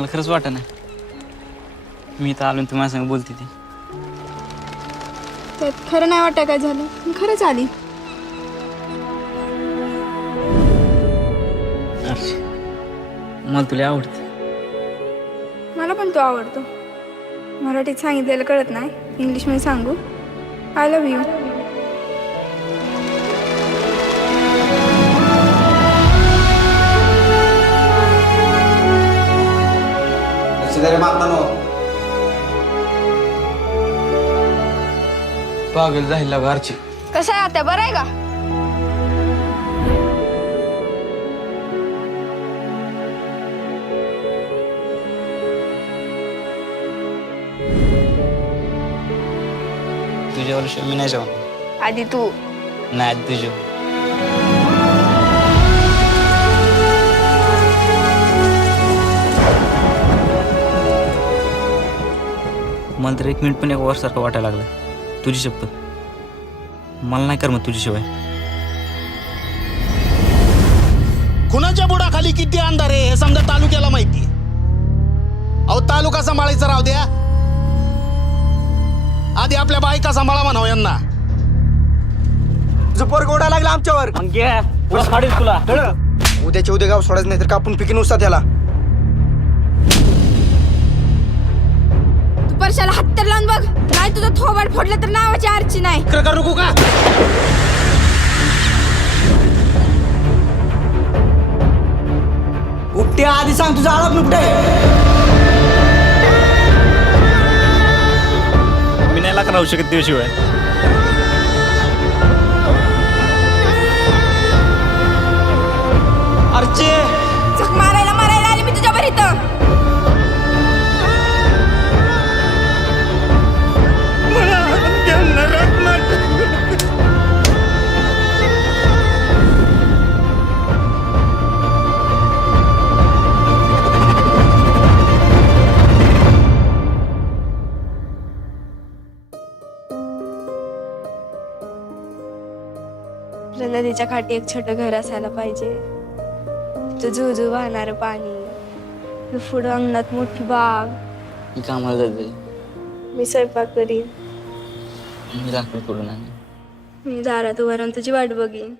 मला खरंच वाटत नाही मी तर आलो तुम्हाला सांग बोलते ती त्यात खरं नाही वाटत काय झालं मी खरंच आली. मला तुला आवडतं. मला पण तो आवडतो. मराठीत सांगितलेलं कळत नाही इंग्लिशमध्ये सांगू आय लव्ह यू. पागल जायला घरची कसं आहे आता बरं आहे का? तुझ्यावर मी नाही जेवण आधी तू. नाही तुझ्या मला तर 1 मिनिट पण एक वर्षासारखं वाटायला लागलं. तुझी शपथ मला नाही कर मग तुझ्याशिवाय. कुणाच्या बुडाखाली किती अंधार आहे हे समजा तालुक्याला माहिती. अहो तालुका सांभाळायचा राहू द्या, आधी आपल्या बायका सांभाळा म्हणावं यांना. जुपर गोडा लागला आमच्यावर. तुला उद्याच्या उद्या गाव सोडायचं नाही तर कापून पिकीन उसा त्याला. तू परशाला हात तर लावून बघ नाही तुझं थोबाड फोडलं तर नावाची आरची नाही. करू का उपटे आधी सांग तुझा आळप नुकटे. मी नाही लाख राहू शकत दिवशिवाय. अर्चे चक मारायला आली मी तुझ्यावर इथं. नदीच्या काठी एक छोटं घर असायला पाहिजे. झुझू वाहणारं पाणी, पुढं अंगणात मोठी बाग. मी कामाला जाते. मी स्वयंपाक करीन. मी लाकूड करून आणेन. मी दारात उभारून तुझी वाट बघीन.